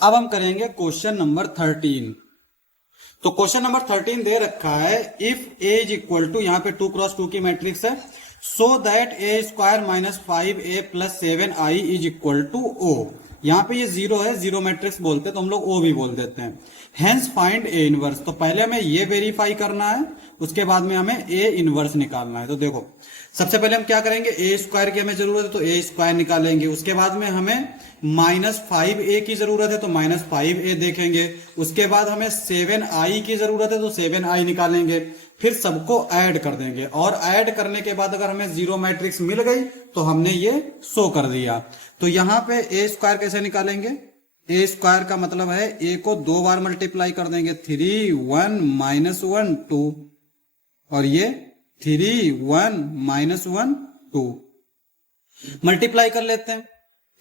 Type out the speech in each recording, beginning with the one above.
अब हम करेंगे क्वेश्चन नंबर 13। तो क्वेश्चन नंबर 13 दे रखा है if a is equal to, यहाँ पे 2x2 की मैट्रिक्स है, so that a square minus 5a plus 7i is equal to O. यहाँ पे ये जीरो है, जीरो मैट्रिक्स बोलते हैं तो हम लोग ओ भी बोल देते हैं। हेंस फाइंड ए इनवर्स, तो पहले हमें ये वेरीफाई करना है, उसके बाद में हमें ए इनवर्स निकालना है। तो देखो सबसे पहले हम क्या करेंगे, ए स्क्वायर की हमें जरूरत है तो ए स्क्वायर निकालेंगे। उसके बाद में हमें -5a की जरूरत है तो -5a देखेंगे। उसके बाद हमें 7i की जरूरत है तो 7i निकालेंगे। फिर सबको ऐड कर देंगे और ऐड करने के बाद अगर हमें जीरो मैट्रिक्स मिल गई तो हमने ये शो कर दिया। तो यहां पे ए स्क्वायर कैसे निकालेंगे, ए स्क्वायर का मतलब है ए को 2 बार मल्टीप्लाई कर देंगे, 3 1 -1 2, और ये 3 1 -1 2 मल्टीप्लाई कर लेते हैं।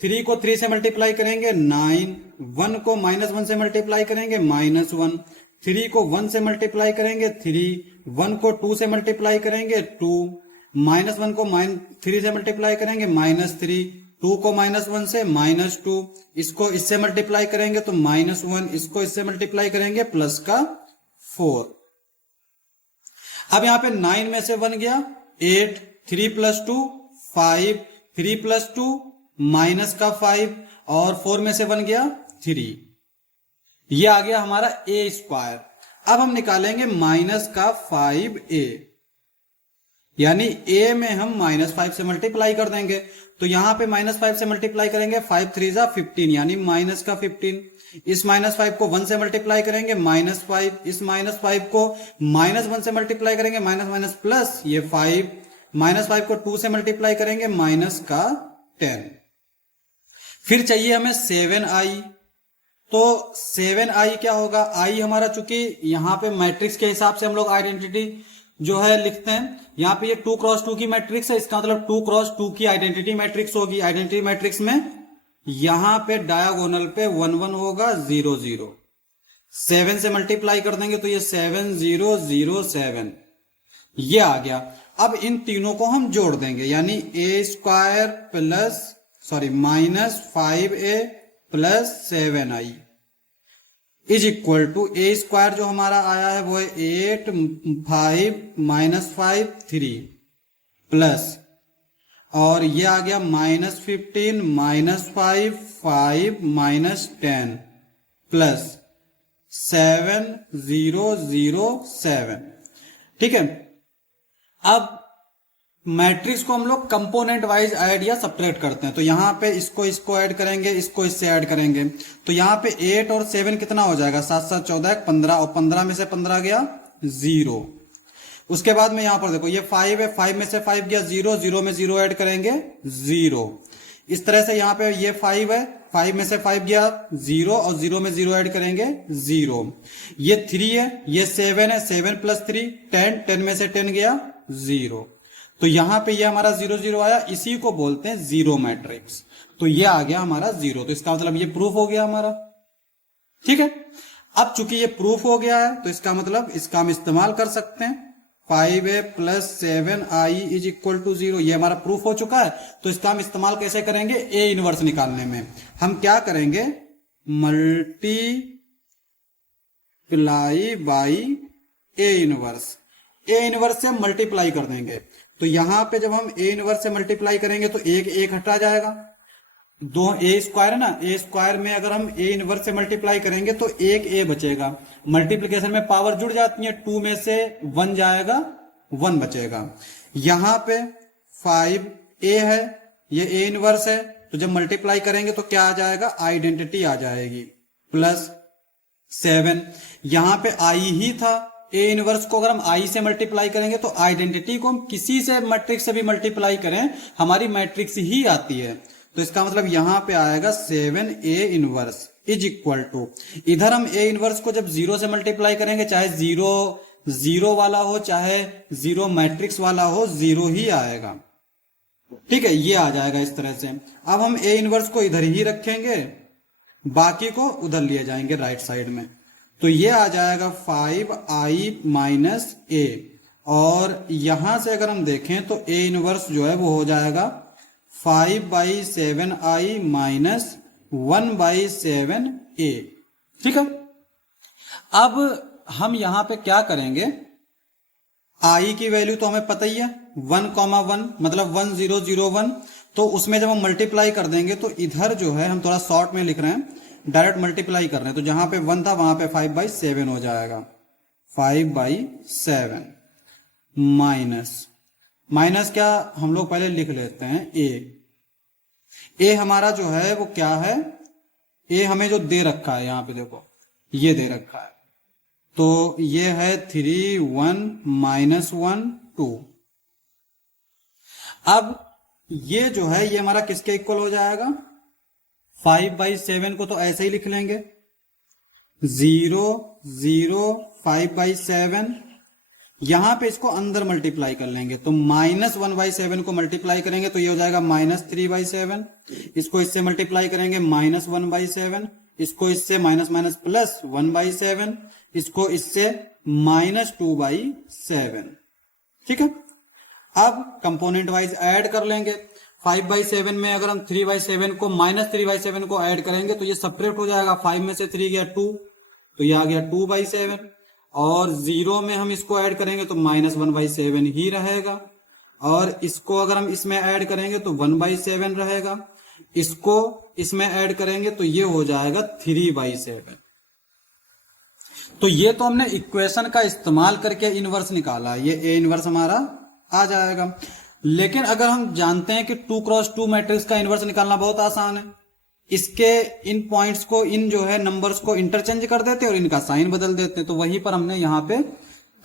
3 को 3 से मल्टीप्लाई करेंगे 9, 1 को -1 से मल्टीप्लाई करेंगे -1, 3 को 1 से मल्टीप्लाई करेंगे 3, 1 को 2 से मल्टीप्लाई करेंगे 2, -1 को 3 से मल्टीप्लाई करेंगे -3, 2 को -1 से -2, इसको इससे मल्टीप्लाई करेंगे तो -1, इसको इससे मल्टीप्लाई करेंगे प्लस का 4। अब यहां पे 9 में से 1 गया 8, 3 + 2 5, 3 + 2 माइनस का 5, और 4 में से 1 गया 3। ये आ गया हमारा ए स्क्वायर। अब हम निकालेंगे माइनस का 5a, यानी a में हम -5 से मल्टीप्लाई कर देंगे। तो यहां पे -5 से मल्टीप्लाई करेंगे 5 3 जा 15, यानी माइनस का 15। इस -5 को 1 से मल्टीप्लाई करेंगे -5, इस -5 को -1 से मल्टीप्लाई करेंगे माइनस प्लस ये 5, -5 को 2 से मल्टीप्लाई करेंगे माइनस का 10। फिर चाहिए हमें 7i, तो 7i क्या होगा, i हमारा चूंकि यहां पे मैट्रिक्स के हिसाब से हम लोग आइडेंटिटी जो है लिखते हैं, यहां पे ये 2x2 की मैट्रिक्स है, इसका मतलब 2x2 की आइडेंटिटी मैट्रिक्स होगी। आइडेंटिटी मैट्रिक्स में यहां पे डायगोनल पे 1 1 होगा 0 0, 7 से मल्टीप्लाई कर देंगे तो ये 7 0 0 7, ये आ गया। अब इन तीनों को हम जोड़ देंगे, यानी a square plus -5a plus 7i is equal to a square जो हमारा आया है वो है 8 5 -5 3 प्लस, और ये आ गया -15 -5 5 -10 प्लस 7 0 0 7। ठीक है, अब मैट्रिक्स को हम लोग कंपोनेंट वाइज ऐड या सब्ट्रैक्ट करते हैं। तो यहां पे इसको ऐड करेंगे, इसको इससे ऐड करेंगे, तो यहां पे 8 और 7 कितना हो जाएगा, 7 7 14 15, और 15 में से 15 गया 0। उसके बाद में यहां पर देखो ये 5 है, 5 में से 5 गया 0, 0 में 0 ऐड करेंगे 0। इस तरह से यहां पे ये 5 है, 5 में से 5 गया 0, और 0 में 0 ऐड करेंगे 0। ये 3 है, ये 7 है, 7 + 3 10, 10 में से 10 गया 0। तो यहां पे ये हमारा 0 0 आया, इसी को बोलते हैं जीरो मैट्रिक्स। तो ये आ गया हमारा 0, तो इसका मतलब ये प्रूफ हो गया हमारा। ठीक है, अब चूंकि ये प्रूफ हो गया है तो इसका मतलब इसका हम इस्तेमाल कर सकते हैं, 5a plus 7i is equal to 0, ये हमारा प्रूफ हो चुका है। तो इसका हम इस्तेमाल कैसे करेंगे, ए इनवर्स निकालने में हम क्या करेंगे, multiply by A inverse. A inverse से हम मल्टीप्लाई कर देंगे, तो यहां पे जब हम ए इनवर्स से मल्टीप्लाई करेंगे तो एक हटा जाएगा, दो ए स्क्वायर है ना, ए स्क्वायर में अगर हम ए इनवर्स से मल्टीप्लाई करेंगे तो एक ए बचेगा। मल्टीप्लिकेशन में पावर जुड़ जाती है, 2 में से 1 जाएगा 1 बचेगा। यहां पे 5a है, ये ए इनवर्स है, तो जब मल्टीप्लाई करेंगे तो क्या आ जाएगा, आइडेंटिटी आ जाएगी प्लस 7। यहां पे i ही था, ए इनवर्स को अगर हम i से मल्टीप्लाई करेंगे तो आइडेंटिटी को हम किसी से मैट्रिक्स से भी मल्टीप्लाई करें हमारी मैट्रिक्स ही आती है। तो इसका मतलब यहां पे आएगा 7a inverse is equal to, इधर हम ए इनवर्स को जब 0 से मल्टीप्लाई करेंगे, चाहे 0 0 वाला हो चाहे 0 मैट्रिक्स वाला हो, 0 ही आएगा। ठीक है, ये आ जाएगा इस तरह से। अब हम ए इनवर्स को इधर ही रखेंगे, बाकी को उधर लिए जाएंगे राइट साइड में, तो ये आ जाएगा 5i माइनस a, और यहां से अगर हम देखें तो ए इनवर्स जो है वो हो जाएगा 5/7i माइनस 1/7 ए। ठीक है, अब हम यहां पे क्या करेंगे, आई की वैल्यू तो हमें पता ही है 1,1 मतलब 1001, तो उसमें जब हम मल्टीप्लाई कर देंगे तो इधर जो है हम थोड़ा शॉर्ट में लिख रहे हैं, डायरेक्ट मल्टीप्लाई कर रहे हैं, तो जहां पे 1 था वहां पे 5/7 हो जाएगा। 5/7 माइनस क्या हम लोग पहले लिख लेते हैं ए हमारा जो है वो क्या है, ए हमें जो दे रखा है यहां पे देखो ये दे रखा है, तो ये है 3 1 -1 2। अब ये जो है ये हमारा किसके इक्वल हो जाएगा, 5/7 को तो ऐसे ही लिख लेंगे 0 0 5/7, यहां पे इसको अंदर मल्टीप्लाई कर लेंगे तो -1/7 को मल्टीप्लाई करेंगे तो ये हो जाएगा -3/7, इसको इससे मल्टीप्लाई करेंगे -1/7, इसको इससे +1/7, इसको इससे -2/7। ठीक है, अब कंपोनेंट वाइज ऐड कर लेंगे। 5/7 में अगर हम 3/7 को -3/7 को ऐड करेंगे तो ये सेपरेट हो जाएगा, 5 में से 3 गया 2, तो ये आ गया 2/7, और 0 में हम इसको ऐड करेंगे तो -1/7 ही रहेगा, और इसको अगर हम इसमें ऐड करेंगे तो 1/7 रहेगा, इसको इसमें ऐड करेंगे तो ये हो जाएगा 3/7। तो ये तो हमने इक्वेशन का इस्तेमाल करके इनवर्स निकाला, ये ए इनवर्स हमारा आ जाएगा। लेकिन अगर हम जानते हैं कि 2x2 मैट्रिक्स का इनवर्स निकालना बहुत आसान है, इसके इन पॉइंट्स को, इन जो है नंबर्स को इंटरचेंज कर देते और इनका साइन बदल देते, तो वहीं पर हमने यहां पे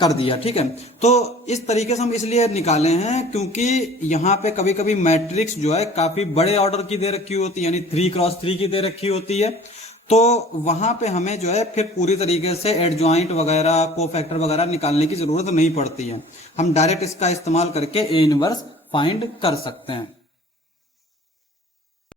कर दिया। ठीक है, तो इस तरीके से हम इसलिए निकाले हैं क्योंकि यहां पे कभी कभी मैट्रिक्स जो है काफी बड़े ऑर्डर की दे रखी होती है, यानी 3x3 की दे रखी होती है, तो वहां पे हमें जो है फिर पूरी तरीके से एडजॉइंट वगैरह कोफैक्टर वगैरह निकालने की जरूरत नहीं पड़ती है, हम डायरेक्ट इसका इस्तेमाल करके ए इनवर्स फाइंड कर सकते हैं।